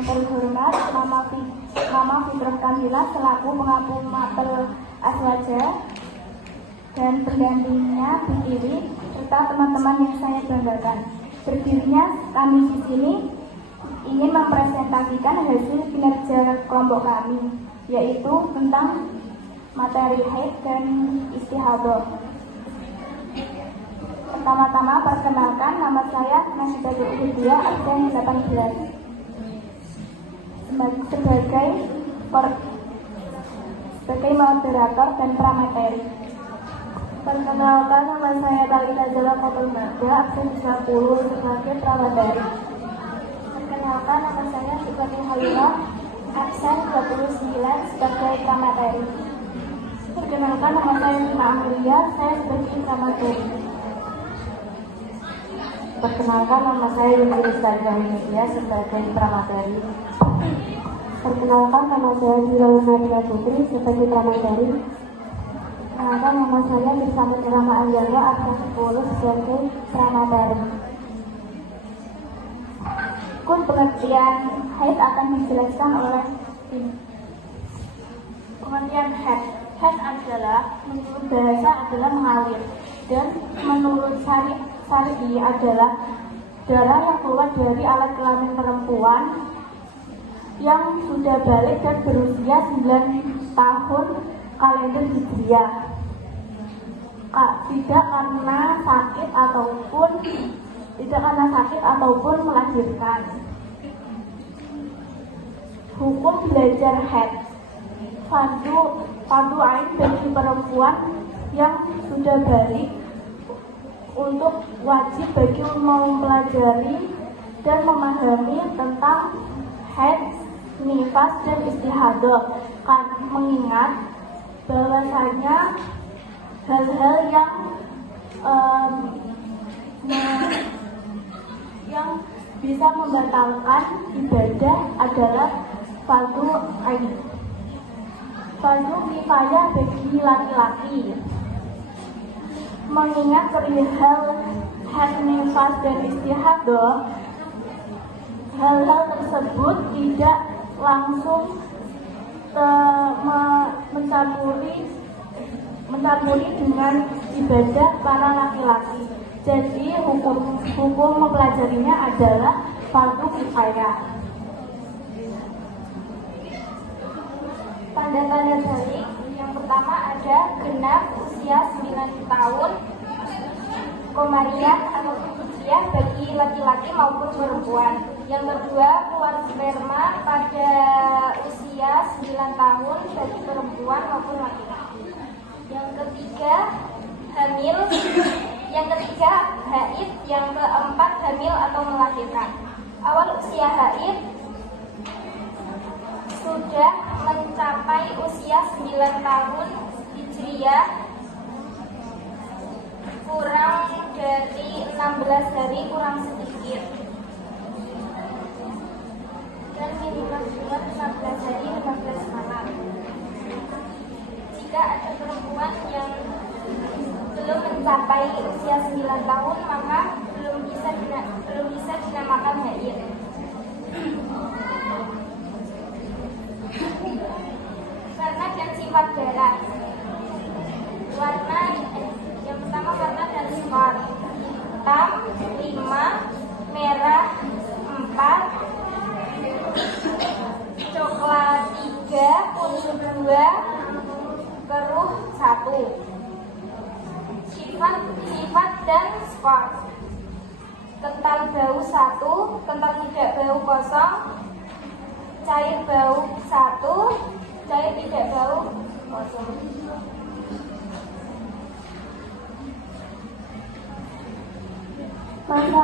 Yang terhormat Mama Fitrah Kamila selaku pengampu mapel Aswaja dan penggantinya Bu Tiwi serta teman-teman yang saya banggakan. Berdirinya kami di sini ingin mempresentasikan hasil kinerja kelompok kami, yaitu tentang materi haid dan istihadah. Pertama-tama perkenalkan, nama saya Nasibatul Uhudia, absen 18 sebagai moderator dan pramateri. Perkenalkan, nama saya Talita Jala Fatul Mada, absen 30 sebagai pramateri. Perkenalkan, nama saya Sukati Halila, absen 29 sebagai pramateri. Perkenalkan, nama saya Nina Amelia, saya sebagai pramateri. Perkenalkan, nama saya Yuni Rizka Media sebagai pramateri. Perkenalkan, nama saya Zilal Nadia Putri sebagai pramateri. Perkenalkan, nama saya Bersama Rama Anjara, absen 10 sebagai pramateri. Kun pengertian haid akan dijelaskan oleh tim. Pengertian haid adalah, menurut bahasa adalah mengalir, dan menurut syar'i adalah darah yang keluar dari alat kelamin perempuan yang sudah balik dan berusia 9 tahun kalender Hijriah, tidak karena sakit ataupun melahirkan. Hukum belajar haid. Fardu ain bagi perempuan yang sudah balik untuk wajib bagi mempelajari dan memahami tentang haid, nifas, dan istihadah, mengingat bahwasanya hal-hal yang bisa membatalkan ibadah adalah fardu ain. Fardu kifayah bagi laki-laki. Mengingat perihal haid, nifas, dan istihadah, hal-hal tersebut tidak langsung mencampuri dengan ibadah para laki-laki. Jadi hukum mempelajarinya adalah fardu kifayah. Tanda-tanda balik yang pertama ada genap usia 9 tahun komariah atau usia bagi laki-laki maupun perempuan. Yang kedua, keluar sperma pada usia 9 tahun bagi perempuan maupun laki-laki. Yang ketiga, hamil. Yang ketiga, haid. Yang keempat, hamil atau melahirkan. Awal usia haid sudah mencapai usia 9 tahun Hijriah, kurang dari 16 hari, kurang sedikit, dan minimal 15 hari 15 malam. Jika ada perempuan yang belum mencapai usia 9 tahun, maka belum bisa dinamakan haid. Warna dan sifat darah. Yang pertama, warna dan sifat. Hitam 5, merah 4, coklat 3, kuning 2, keruh 1. Sifat dan skor. Kental bau 1, kental tidak bau 0, cair bau 1, cair tidak bau 0. Masa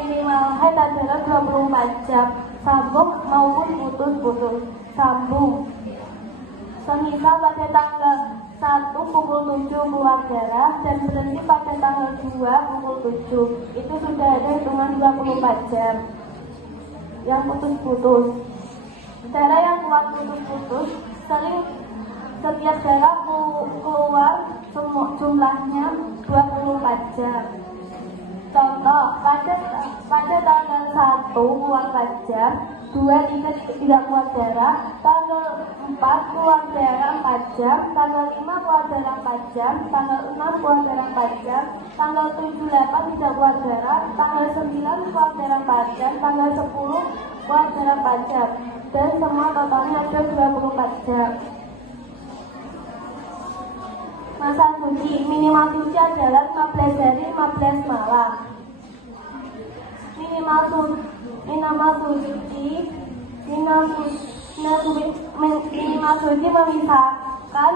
minimal haid adalah 24 jam, sambung maupun putus-putus. Sambung semisal pada tanggal 1 pukul 7 keluar darah dan berhenti pada tanggal 2 pukul 7, itu sudah ada hitungan 24 jam. Yang putus-putus, darah yang keluar putus-putus sering setiap darah keluar jumlahnya 24 jam. Contoh, pada tanggal 1 keluar 4 jam, 2, 3 tidak keluar darah, tanggal 4 keluar darah 4 jam, tanggal 5 keluar darah 4 jam, tanggal 6 keluar darah 4 jam, tanggal 7, 8 tidak keluar darah, tanggal 9 keluar darah 4 jam, tanggal 10 keluar darah 4 jam, dan semua totalnya ada 24 jam. Masa suci minimal suci adalah 15 hari 15 malam. Minimal suci memisahkan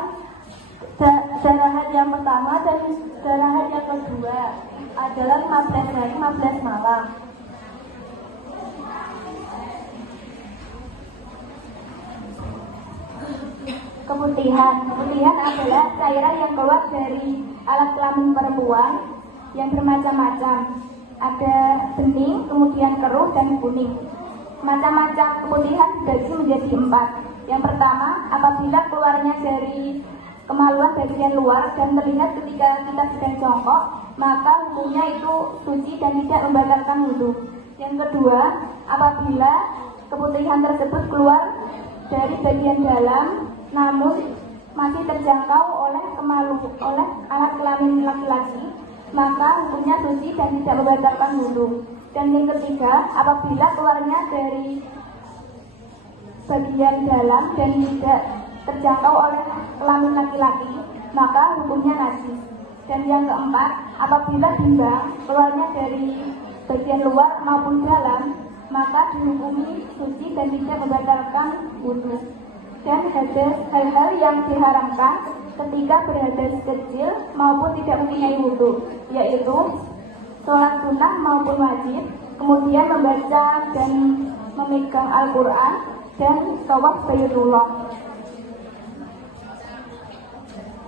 darah haid yang pertama dan darah haid yang kedua adalah 15 hari 15 malam. Keputihan adalah cairan yang keluar dari alat kelamin perempuan yang bermacam-macam. Ada bening, kemudian keruh, dan kuning. Macam-macam keputihan dibagi menjadi 4. Yang pertama, apabila keluarnya dari kemaluan bagian luar dan terlihat ketika kita sedang jongkok, maka hukumnya itu suci dan tidak membatalkan wudu. Yang kedua, apabila keputihan tersebut keluar dari bagian dalam namun masih terjangkau oleh alat kelamin laki-laki, maka hukumnya suci dan tidak membatalkan wudu. Dan yang ketiga, apabila keluarnya dari bagian dalam dan tidak terjangkau oleh kelamin laki-laki, maka hukumnya najis. Dan yang keempat, apabila bimbang keluarnya dari bagian luar maupun dalam, maka dihukumi suci dan tidak membatalkan wudu. Dan hal-hal yang diharamkan ketika berhadas kecil maupun tidak mempunyai wudu, yaitu sholat sunnah maupun wajib, kemudian membaca dan memegang Al-Quran, dan tawaf Baitullah.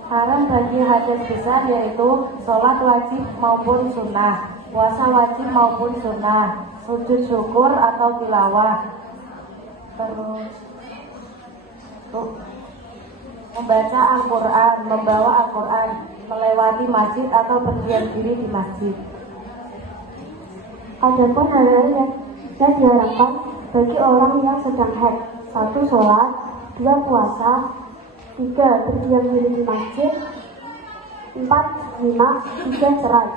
Haram bagi hadas besar yaitu sholat wajib maupun sunnah, puasa wajib maupun sunnah, sujud syukur atau tilawah, terus membaca Al-Quran, membawa Al-Quran, melewati masjid atau berdiam diri di masjid. Adapun hal-hal yang diharamkan bagi orang yang sedang haid: 1. Sholat, 2. Puasa, 3. Berdiam diri di masjid, 4. Zina, 5. Cerai.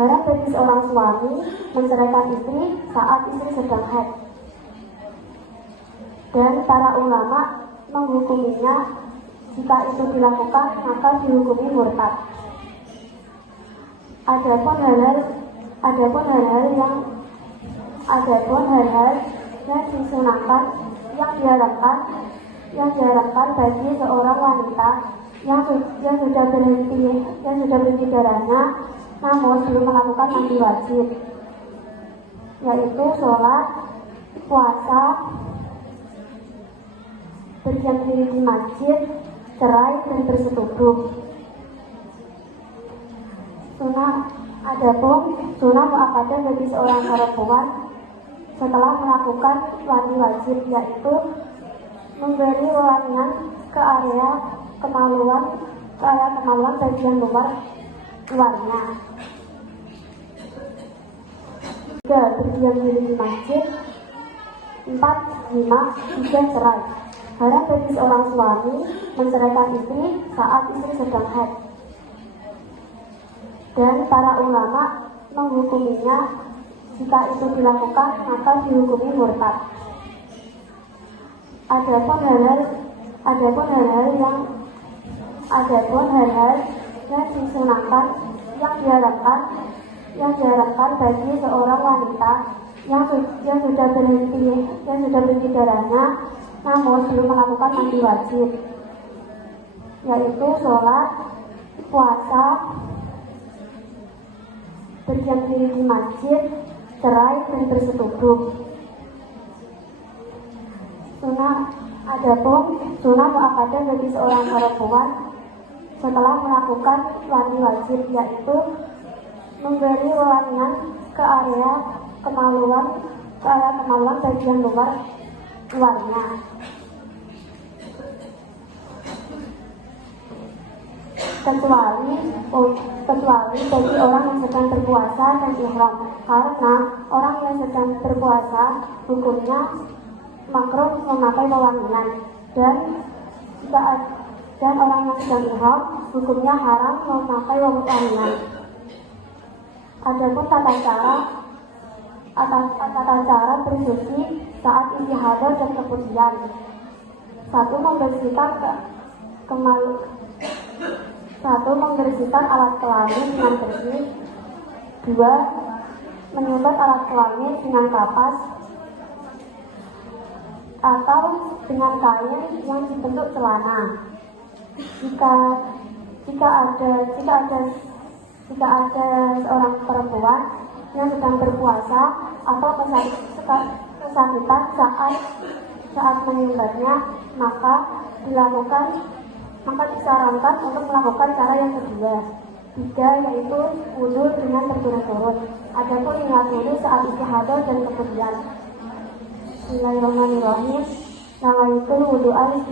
Haram bagi seorang suami menceraikan istri saat istri sedang haid, dan para ulama menghukuminya jika itu dilakukan maka dihukumi murtad. Adapun hal-hal yang disunahkan, yang diharamkan bagi seorang wanita yang sudah berhenti darahnya namun belum melakukan mandi wajib, yaitu sholat, puasa, berdiam diri di masjid, cerai, dan bersetubuh. Adapun sunnah muakkadah bagi seorang perempuan setelah melakukan mandi wajib, yaitu memberi wewangian ke area kemaluan bagian luarnya. 3. Berdiam diri di masjid, 4. Zina, 5. Cerai. Haram bagi seorang suami menceraikan istri saat istri sedang haid, dan para ulama menghukuminya jika itu dilakukan maka dihukumi murtad. Adapun hal-hal yang disunahkan, yang diharamkan bagi seorang wanita yang sudah berhenti darahnya namun belum melakukan mandi wajib, yaitu sholat, puasa, berdiam diri di masjid, cerai, dan bersetubuh. Adapun sunnah muakkadah bagi seorang perempuan setelah melakukan mandi wajib, yaitu memberi wewangian ke area kemaluan bagian luarnya. kecuali bagi orang yang sedang berpuasa dan ihram, karena orang yang sedang berpuasa hukumnya makruh memakai wewangian, dan orang yang sedang ihram hukumnya haram memakai wewangian. Adapun tata cara bersuci saat istihadah dan kemudian: 1. Membersihkan alat kelamin dengan bersih. 2. Menyumbat alat kelamin dengan kapas atau dengan kain yang dibentuk celana. Jika ada seorang perempuan yang sedang berpuasa atau kesakitan saat menyumbatnya, maka disarankan untuk melakukan cara yang kedua. 3. Yaitu wudu dengan berturut-turut. Adapun niat wudu saat istihadah dan kemudian: Bismillahirrahmanirrahim. Nawaitul wudu'a li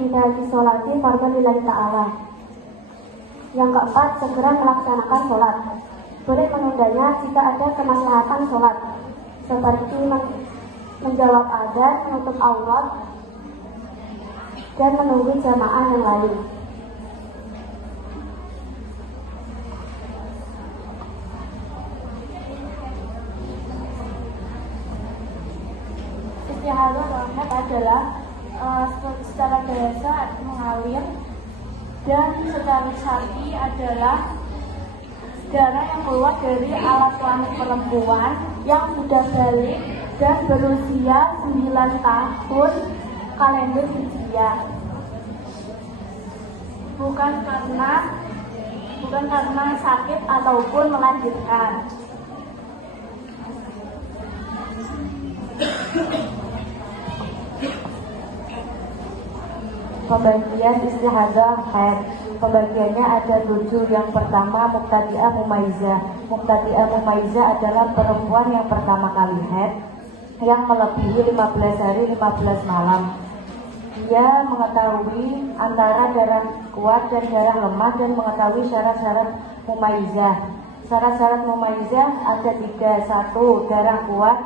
sholati fardhu lillahi ta'ala. Yang keempat, segera melaksanakan sholat. Boleh menundanya jika ada kemaslahatan sholat, seperti menjawab adzan, menutup aurat, dan menunggu jamaah yang lain. Istihadah adalah secara bahasa mengalir, dan secara syar'i adalah darah yang keluar dari alat kelamin perempuan yang sudah balik dan berusia 9 tahun kalender Hijriah. Bukan karena sakit ataupun melahirkan. Pembagian istihadah haid. Pembagiannya ada 7. Yang pertama, mubtadi'ah mumaizah. Mubtadi'ah mumaizah adalah perempuan yang pertama kali haid yang melebihi 15 hari 15 malam. Dia mengetahui antara darah kuat dan darah lemah dan mengetahui syarat-syarat mumaizah. Syarat-syarat mumaizah ada 3. 1. Darah kuat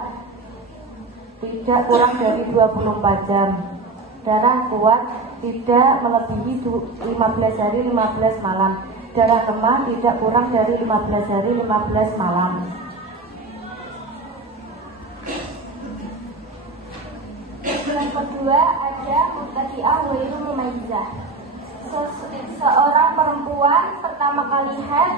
tidak kurang dari 24 jam. Darah kuat tidak melebihi 15 hari 15 malam. Darah lemah tidak kurang dari 15 hari 15 malam. Yang kedua ada mubtadi'ah ghairu mumayyizah. Seorang perempuan pertama kali haid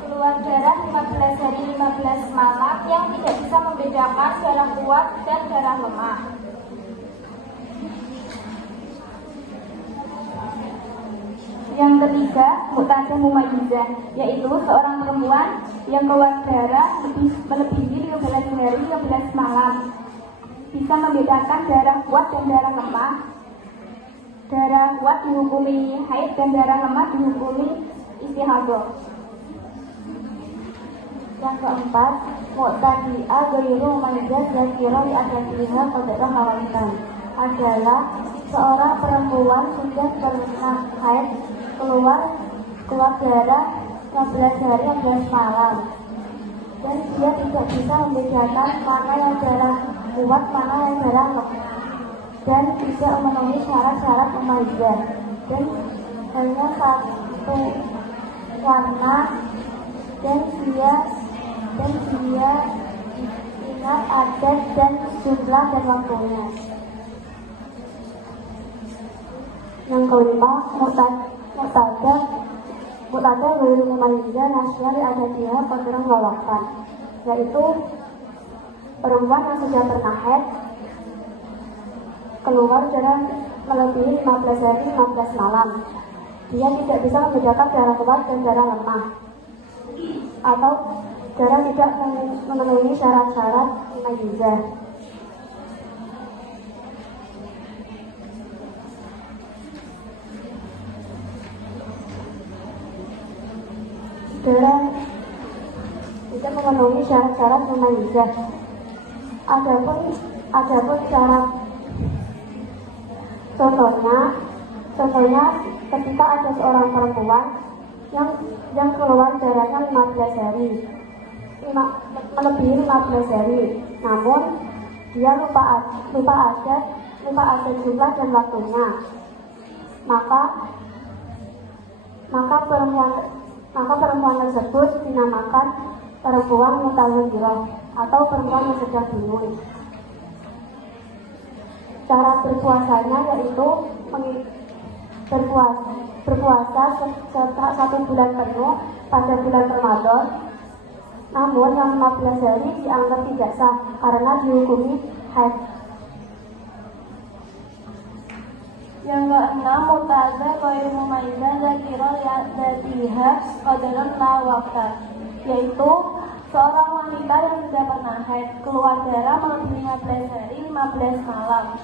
keluar darah 15 hari 15 malam yang tidak bisa membedakan darah kuat dan darah lemah. Yang ketiga, mubtadi'ah mumayyizah, yaitu seorang perempuan yang keluar darah melebihi 15 hari 15 malam, bisa membedakan darah kuat dan darah lemah. Darah kuat dihukumi haid dan darah lemah dihukumi istihadah. Yang keempat, mubtadi'ah ghairu mumayyizah zakira li adatiha qadra hawalitan, adalah seorang perempuan sudah pernah haid keluar darah 15 hari 15 malam, dan dia tidak bisa membedakan mana yang darah kuat, mana yang darah lemah, dan tidak memenuhi syarat-syarat mumayyizah, dan hanya satu warna, dan dia ingat adat dan jumlah dan waktunya. Yang kelima, mubtadi'ah ghairu mumayyizah nasya li adatiha qadran wa waqtan, yaitu perempuan yang sudah pernah haid keluar darah melebihi 15 hari 15 malam. Dia tidak bisa membedakan darah kuat dan darah lemah, atau darah tidak memenuhi syarat-syarat mumayyizah. Darah tidak memenuhi syarat-syarat mumayyizah. Adapun syarat contohnya ketika ada seorang perempuan yang keluar darahnya 15 hari, melebihi 15 hari, namun dia lupa ada jumlah dan waktunya, maka perempuan tersebut dinamakan perempuan mutawwiroh atau perempuan yang sedang bingung. Cara berpuasanya yaitu berpuasa 1 bulan penuh pada bulan Ramadan. Namun yang 15 hari dianggap tidak sah karena dihukumi haid. Yang keenam, mutazah ghairu mumayyizah zakirah dzatiha qadaran la waqta, yaitu seorang wanita yang tidak pernah haid, keluar darah melebihi 15 hari 15 malam.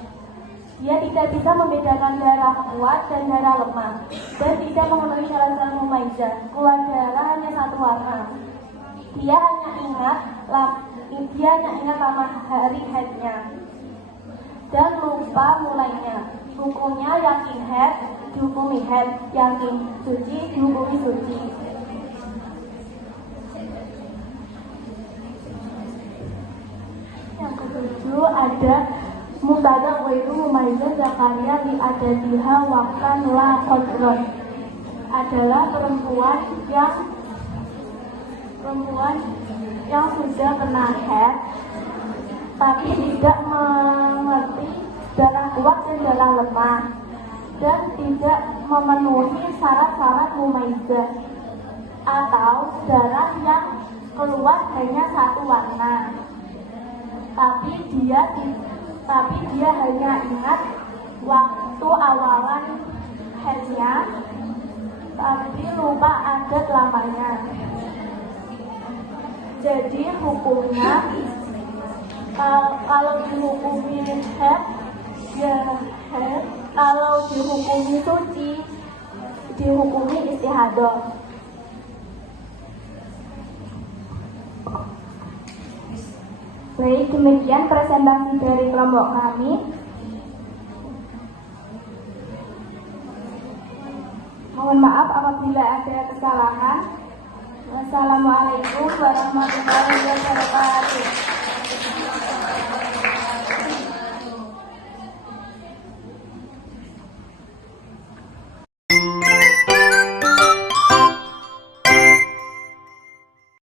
Dia tidak bisa membedakan darah kuat dan darah lemah, dan tidak memenuhi syarat-syarat mumayyizah. Keluar darah hanya satu warna. Dia hanya ingat lama hari haidnya dan lupa mulainya. Hukumnya yakin haid dihukumi haid, yakin suci dihukumi suci. Yang ketujuh ada mubtada ghairu mumayyizah zakaria li adadiha waqtan la qadron, adalah perempuan yang sudah pernah haid tapi tidak mengerti darah kuat dan darah lemah dan tidak memenuhi syarat-syarat mumayyizah, atau darah yang keluar hanya satu warna tapi dia hanya ingat waktu awalan haidnya tapi lupa adat lamanya. Jadi hukumnya kalau dihukumi haid ya haid, kalau dihukumi suci dihukumi istihadah. Baik, demikian presentasi dari kelompok kami. Mohon maaf apabila ada kesalahan. Wassalamualaikum warahmatullahi wabarakatuh.